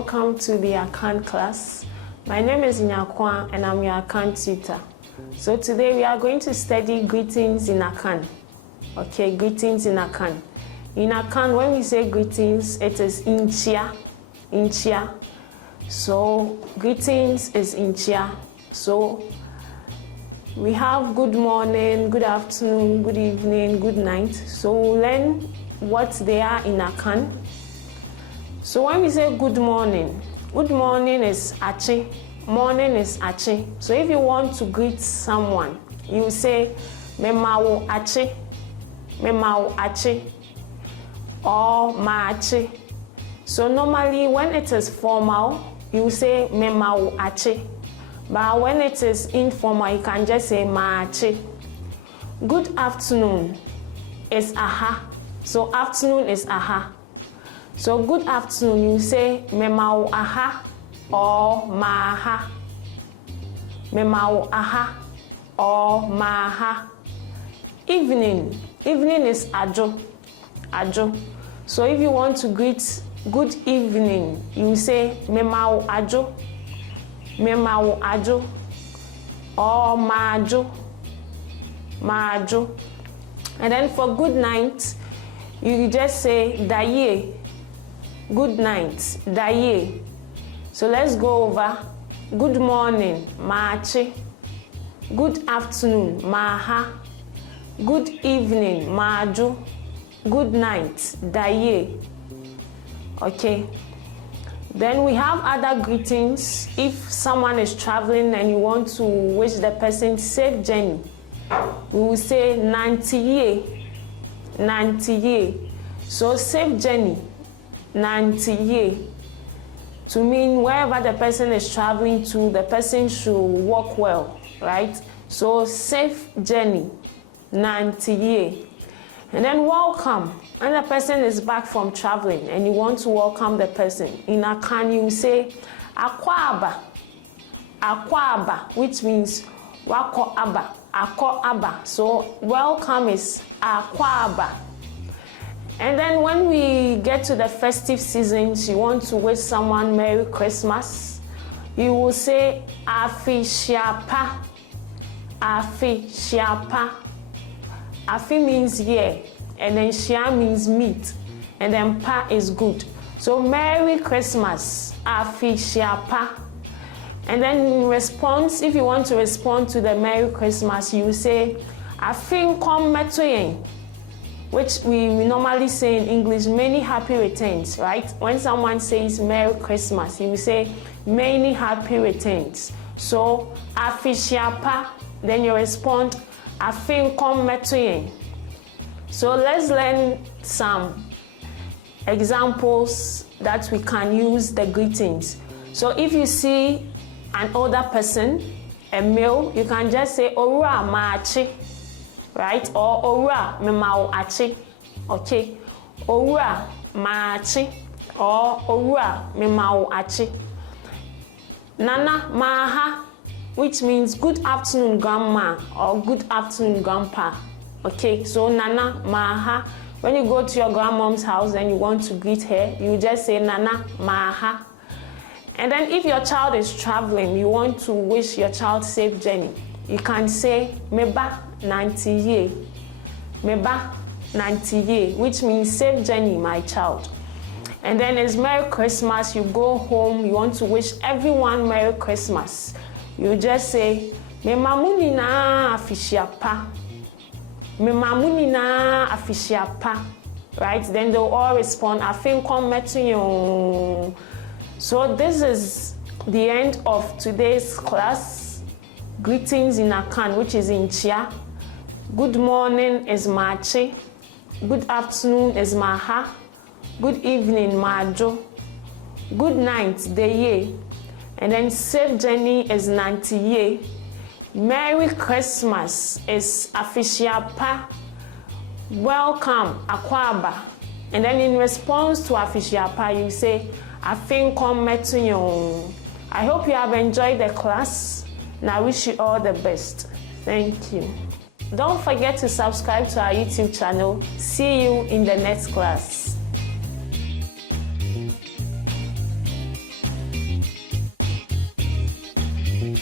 welcome to the Akan class. My name is Nyakwa and I'm your Akan tutor. So today we are going to study greetings in Akan. Okay, greetings in Akan. In Akan, when we say greetings, it is inchia. So greetings is inchia. So we have good morning, good afternoon, good evening, good night. So we'll learn what they are in Akan. So when we say good morning is achi, morning is achi. So if you want to greet someone, you say memawo achi, or maachi. So normally when it is formal, you say memawo achi. But when it is informal, you can just say maachi. Good afternoon is aha. So afternoon is aha. So good afternoon, you say memau aha or maha. Memau aha or maha. Evening is ajo. So if you want to greet good evening, you say memau ajo or majo. And then for good night, you just say daye. Good night, daye. So let's go over. Good morning, maachi. Good afternoon, maha. Good evening, majo. Good night, daye. Okay. Then we have other greetings. If someone is traveling and you want to wish the person safe journey, we will say nantiye. So safe journey. Nantiye, to mean wherever the person is traveling to, the person should walk well, right? So safe journey, nantiye. And then welcome, when the person is back from traveling and you want to welcome the person, in Akan you say akwaba, which means wako aba, ako aba. So welcome is akwaba. And then when we get to the festive seasons, you want to wish someone Merry Christmas, you will say Afi Shiapa. Afi means year, and then Shia means meat, and then Pa is good. So Merry Christmas, Afi Shiapa. And then in response, if you want to respond to the Merry Christmas, you say Afi Nkom Metoyen, which we normally say in English, many happy returns, right? When someone says Merry Christmas, you will say many happy returns. So, afishiapa, then you respond, afinkom metoyen. So let's learn some examples that we can use the greetings. So if you see an older person, a male, you can just say, Ora maachi. Right? Or ora memau achi. Okay. Ora maachi or ora memau achi. Nana maha, which means good afternoon grandma or good afternoon grandpa. Okay, so nana maha. When you go to your grandmom's house and you want to greet her, you just say nana maha. And then if your child is traveling, you want to wish your child safe journey, you can say meba nantiye, which means safe journey, my child. And then it's Merry Christmas. You go home, you want to wish everyone Merry Christmas, you just say memamunina afishiapa, right? Then they'll all respond afinkom metuyo. So this is the end of today's class. Greetings in Akan, which is in Chia. Good morning is Machi. Good afternoon is Maha. Good evening, Majo. Good night, Deye. And then safe journey is Nantiye. Merry Christmas is Afishiapa. Welcome, Akwaba. And then in response to Afishiapa, you say Afinkom Metuyon. I hope you have enjoyed the class. And I wish you all the best. Thank you. Don't forget to subscribe to our YouTube channel. See you in the next class.